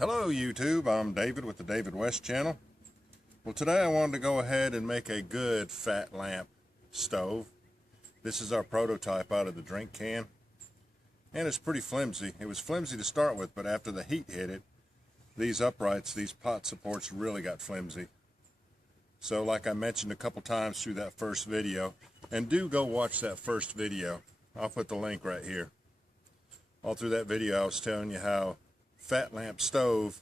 Hello YouTube, I'm David with the David West channel. Well, today I wanted to go ahead and make a good fat lamp stove. This is our prototype out of the drink can, and it's pretty flimsy. It was flimsy to start with, but after the heat hit it, these uprights, these pot supports really got flimsy. So like I mentioned a couple times through that first video, and do go watch that first video. I'll put the link right here. All through that video I was telling you how fat lamp stove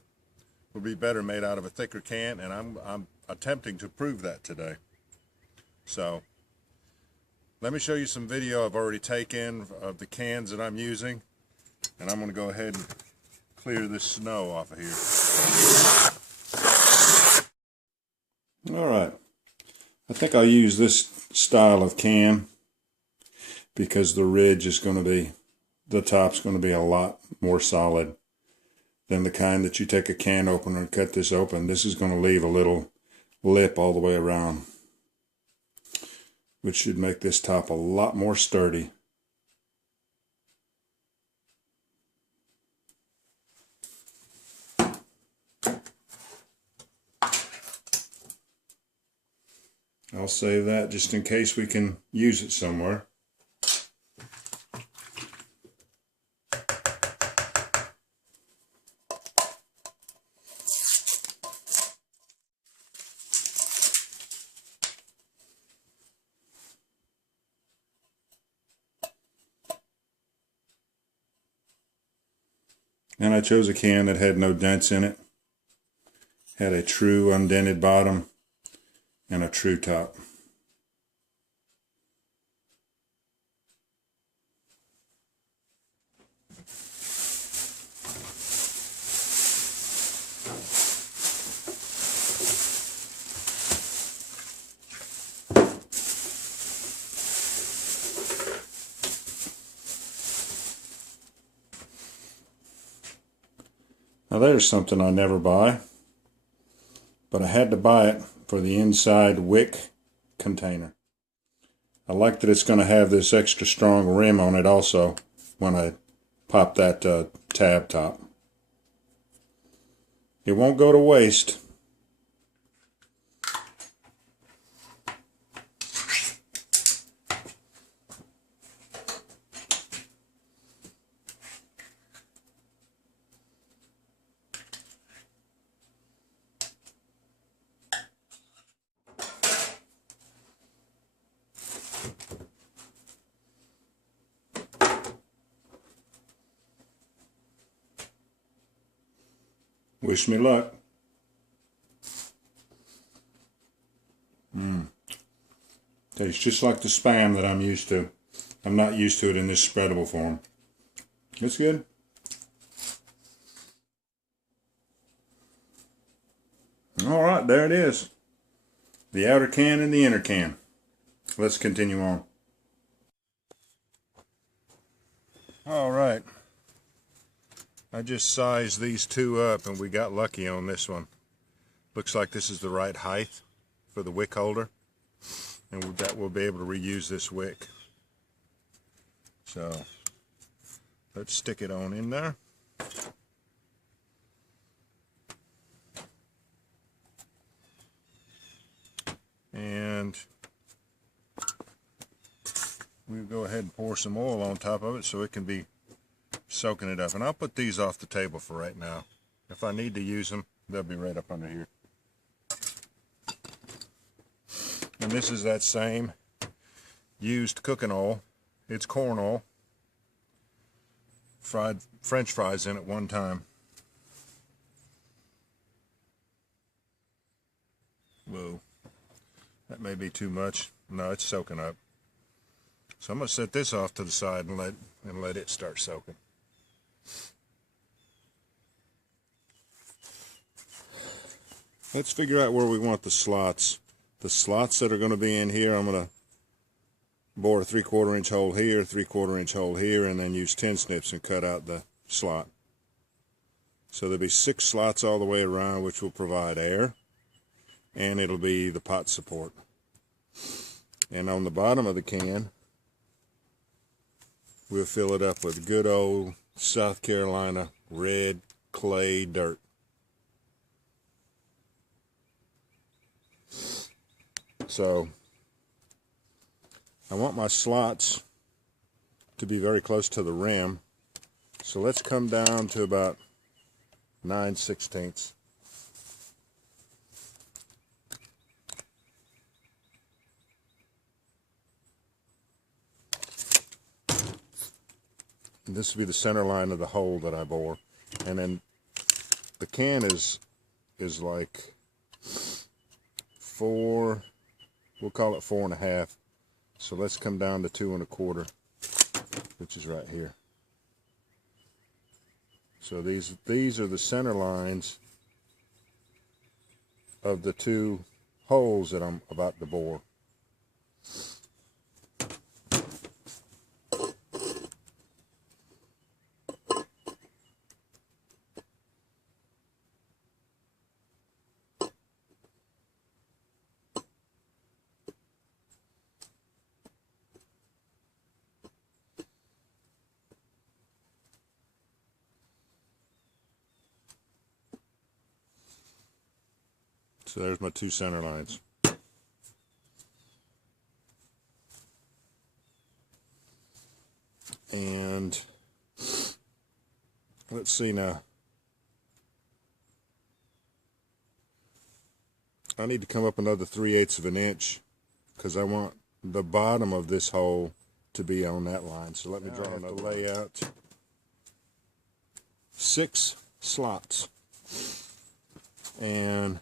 would be better made out of a thicker can, and I'm attempting to prove that today. So let me show you some video I've already taken of the cans that I'm using, and I'm going to go ahead and clear this snow off of here. Alright, I think I'll use this style of can because the ridge is going to be, the top's going to be a lot more solid than the kind that you take a can opener and cut this open. This is going to leave a little lip all the way around, which should make this top a lot more sturdy. I'll save that just in case we can use it somewhere. And I chose a can that had no dents in it, had a true undented bottom and a true top. Now there's something I never buy, but I had to buy it for the inside wick container. I like that it's going to have this extra strong rim on it also when I pop that tab top. It won't go to waste. Wish me luck. Tastes just like the Spam that I'm used to. I'm not used to it in this spreadable form. It's good. Alright, there it is. The outer can and the inner can. Let's continue on. Alright. I just sized these two up and we got lucky on this one. Looks like this is the right height for the wick holder, and that we'll be able to reuse this wick. So let's stick it on in there. And we'll go ahead and pour some oil on top of it so it can be soaking it up. And I'll put these off the table for right now. If I need to use them, they'll be right up under here. And this is that same used cooking oil. It's corn oil. Fried French fries in it one time. Whoa, that may be too much. No, it's soaking up. So I'm going to set this off to the side and let it start soaking. Let's figure out where we want the slots. The slots that are going to be in here, I'm going to bore a 3/4 inch hole here, 3/4 inch hole here, and then use tin snips and cut out the slot. So there'll be 6 slots all the way around, which will provide air, and it'll be the pot support. And on the bottom of the can, we'll fill it up with good old South Carolina red clay dirt. So I want my slots to be very close to the rim. So let's come down to about 9/16. And this will be the center line of the hole that I bore. And then the can is like 4, we'll call it 4.5. So let's come down to 2 1/4, which is right here. So these are the center lines of the 2 holes that I'm about to bore. So there's my 2 center lines. And let's see now. I need to come up another 3/8 of an inch because I want the bottom of this hole to be on that line. So let me draw another layout. 6 slots. And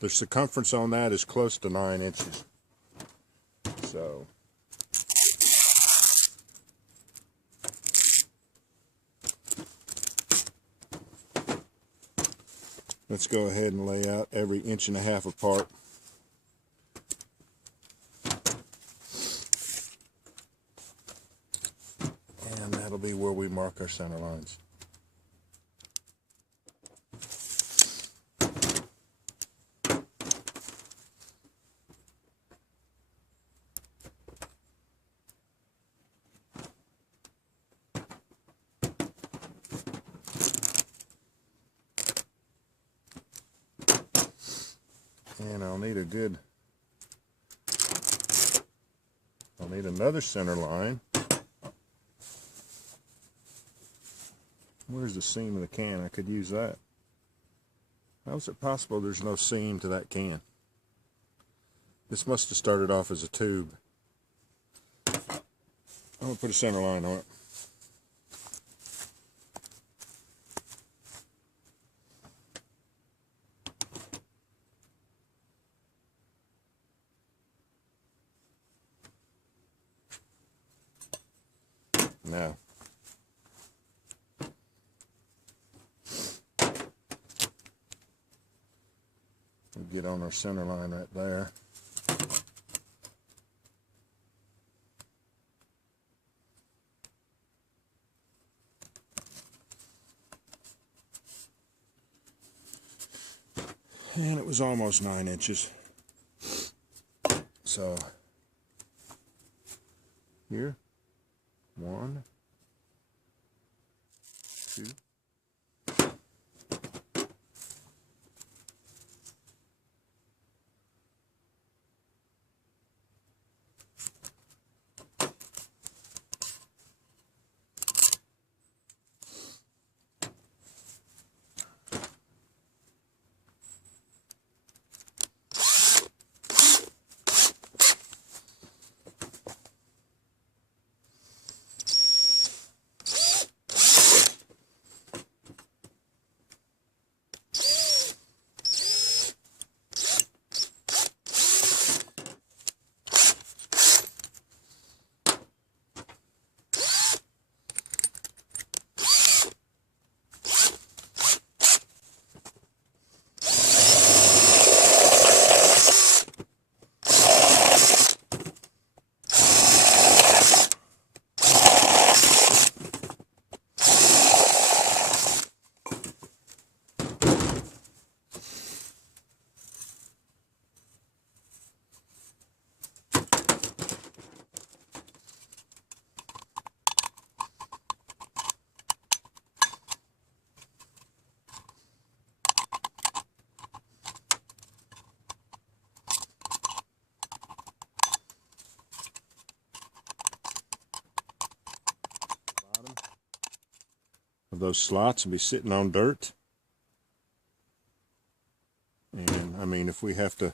the circumference on that is close to 9 inches. So let's go ahead and lay out every 1.5 inches apart. And that'll be where we mark our center lines. And I'll need another center line. Where's the seam of the can? I could use that. How is it possible there's no seam to that can? This must have started off as a tube. I'm going to put a center line on it. Now, we'll get on our center line right there. And it was almost 9 inches. So, here. 1, 2. of those slots will be sitting on dirt. And I mean, if I have to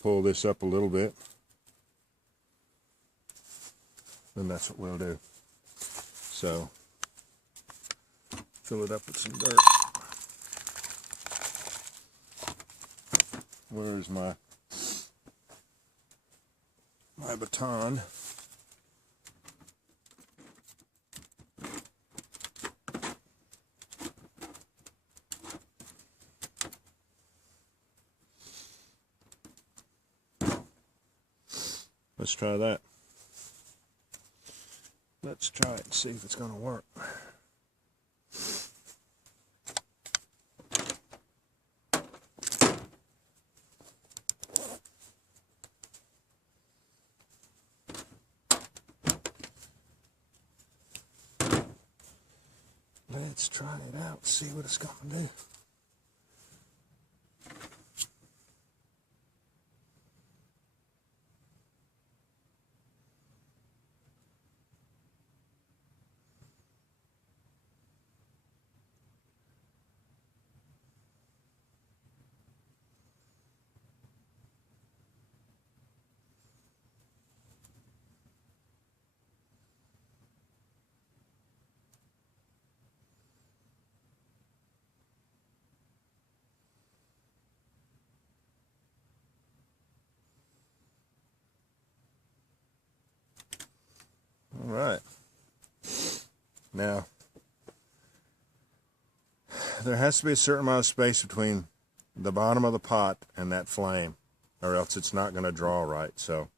pull this up a little bit, then that's what we'll do. So fill it up with some dirt. Where's my baton? Let's try that. Let's try it and see if it's going to work. Let's try it out, see what it's going to do. All right. Now, there has to be a certain amount of space between the bottom of the pot and that flame, or else it's not going to draw right. So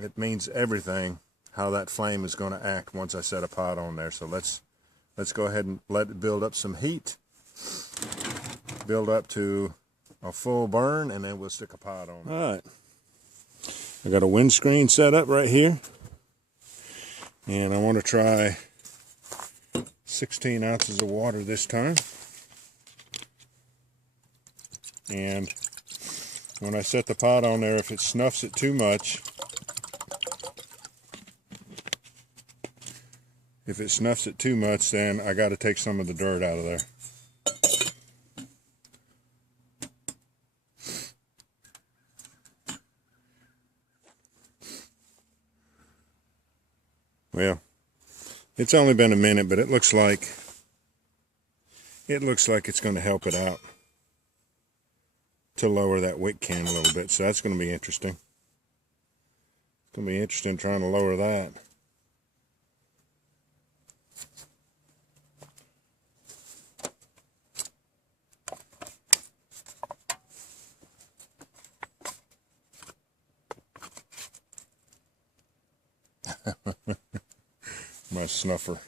it means everything how that flame is going to act once I set a pot on there. So let's go ahead and let it build up some heat, build up to a full burn, and then we'll stick a pot on. All right. I got a windscreen set up right here, and I want to try 16 ounces of water this time. And when I set the pot on there, if it snuffs it too much, then I got to take some of the dirt out of there. Well, it's only been a minute, but it looks like it's going to help it out to lower that wick can a little bit. So that's going to be interesting. It's going to be interesting trying to lower that. My snuffer.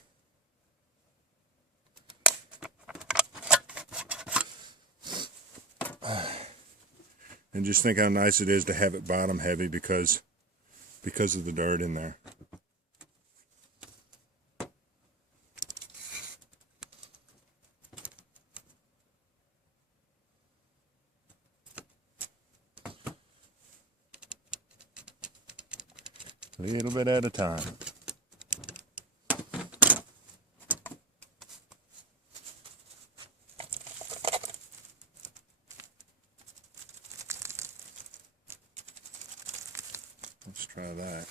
And just think how nice it is to have it bottom heavy because of the dirt in there. A little bit at a time. Let's try that.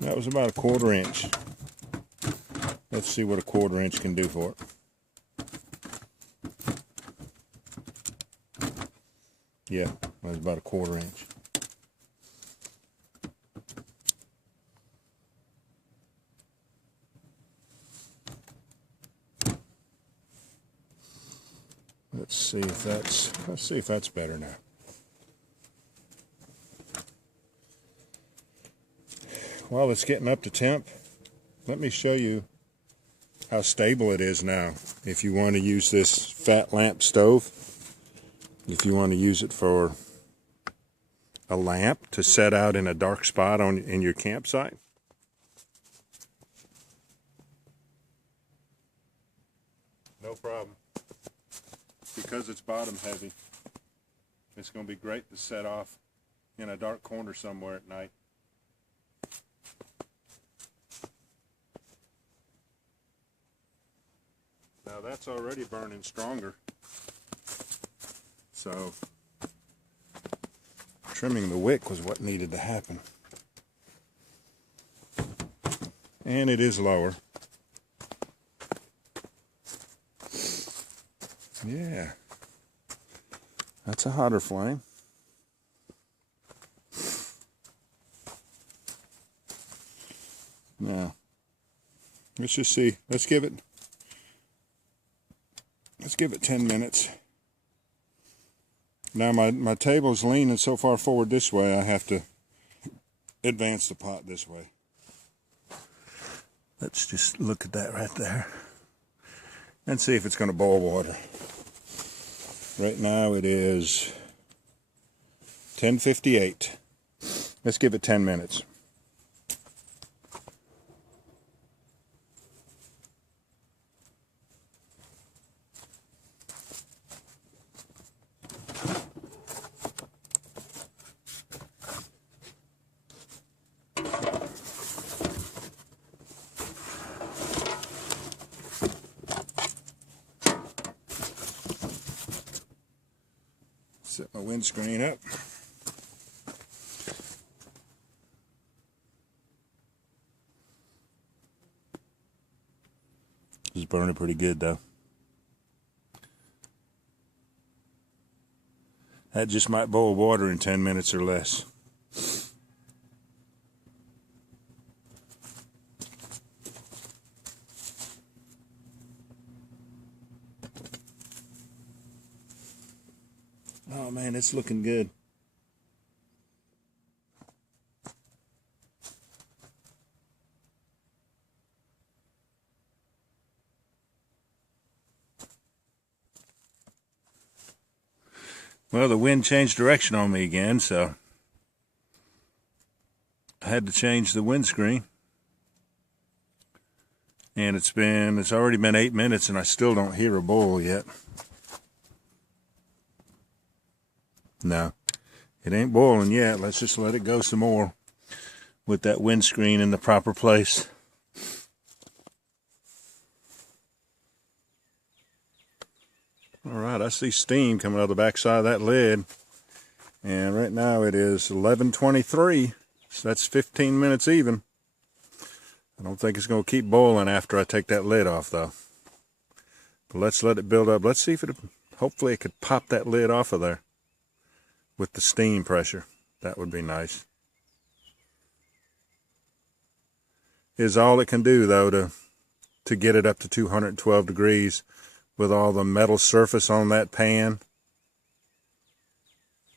That was about a 1/4 inch. Let's see what a 1/4 inch can do for it. Yeah, that was about a 1/4 inch. Let's see if that's better now. While it's getting up to temp, let me show you how stable it is now. If you want to use this fat lamp stove, if you want to use it for a lamp to set out in a dark spot in your campsite? No problem. Because it's bottom heavy, it's going to be great to set off in a dark corner somewhere at night. Now that's already burning stronger, so trimming the wick was what needed to happen. And it is lower. Yeah, that's a hotter flame. Now, let's just see. Let's give it 10 minutes. Now my table's leaning so far forward this way, I have to advance the pot this way. Let's just look at that right there and see if it's going to boil water. Right now it is 10:58. Let's give it 10 minutes. Set my windscreen up. It's burning pretty good though. That just might boil water in 10 minutes or less. Oh man, it's looking good. Well, the wind changed direction on me again, so I had to change the windscreen. And it's already been 8 minutes and I still don't hear a boil yet. No, it ain't boiling yet. Let's just let it go some more with that windscreen in the proper place. All right, I see steam coming out of the back side of that lid. And right now it is 11:23, so that's 15 minutes even. I don't think it's going to keep boiling after I take that lid off, though. But let's let it build up. Let's see if hopefully it could pop that lid off of there with the steam pressure. That would be nice. Is all it can do, though, to get it up to 212 degrees with all the metal surface on that pan.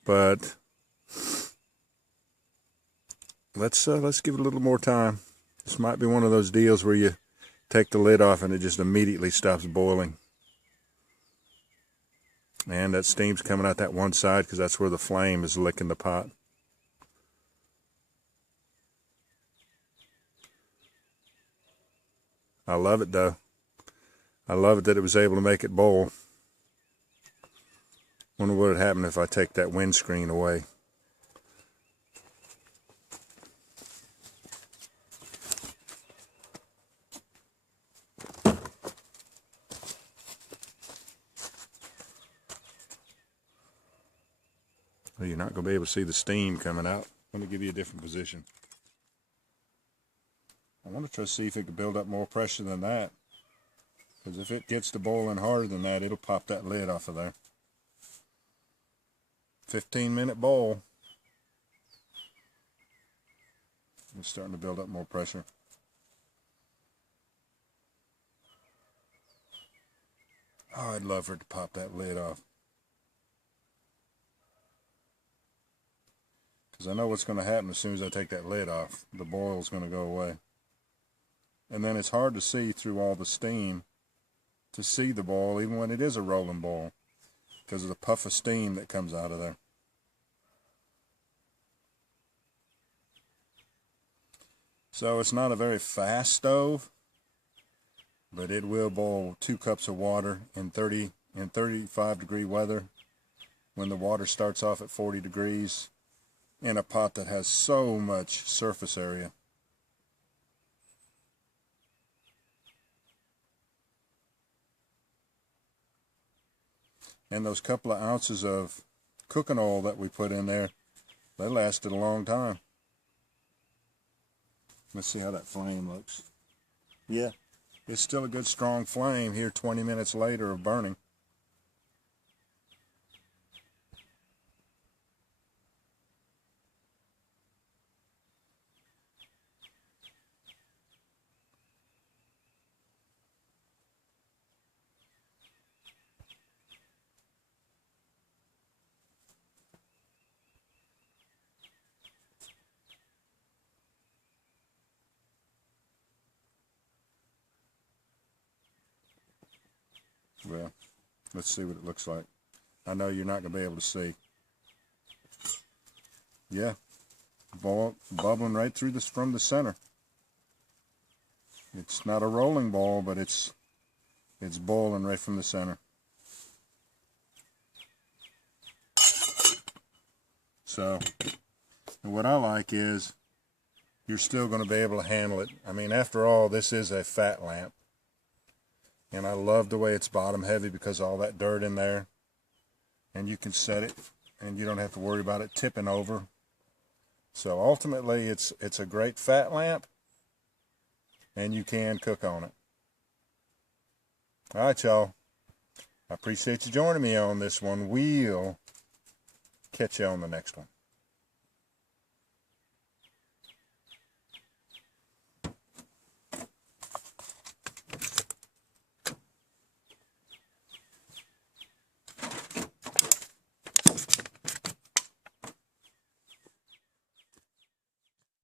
But let's give it a little more time. This might be one of those deals where you take the lid off and it just immediately stops boiling. And that steam's coming out that one side because that's where the flame is licking the pot. I love it though. I love it that it was able to make it boil. Wonder what would happen if I take that windscreen away. Well, you're not going to be able to see the steam coming out. Let me give you a different position. I want to try to see if it can build up more pressure than that. Because if it gets to boiling harder than that, it'll pop that lid off of there. 15-minute boil. It's starting to build up more pressure. Oh, I'd love for it to pop that lid off. Because I know what's going to happen as soon as I take that lid off. The boil's going to go away. And then it's hard to see through all the steam to see the boil, even when it is a rolling boil, because of the puff of steam that comes out of there. So it's not a very fast stove, but it will boil 2 cups of water in 35 degree weather when the water starts off at 40 degrees in a pot that has so much surface area. And those couple of ounces of cooking oil that we put in there, they lasted a long time. Let's see how that flame looks. Yeah, it's still a good strong flame here 20 minutes later of burning. Well, let's see what it looks like. I know you're not going to be able to see. Yeah, bubbling right through this from the center. It's not a rolling ball, but it's boiling right from the center. So, what I like is you're still going to be able to handle it. I mean, after all, this is a fat lamp. And I love the way it's bottom heavy because of all that dirt in there. And you can set it and you don't have to worry about it tipping over. So ultimately it's a great fat lamp and you can cook on it. All right, y'all. I appreciate you joining me on this one. We'll catch you on the next one.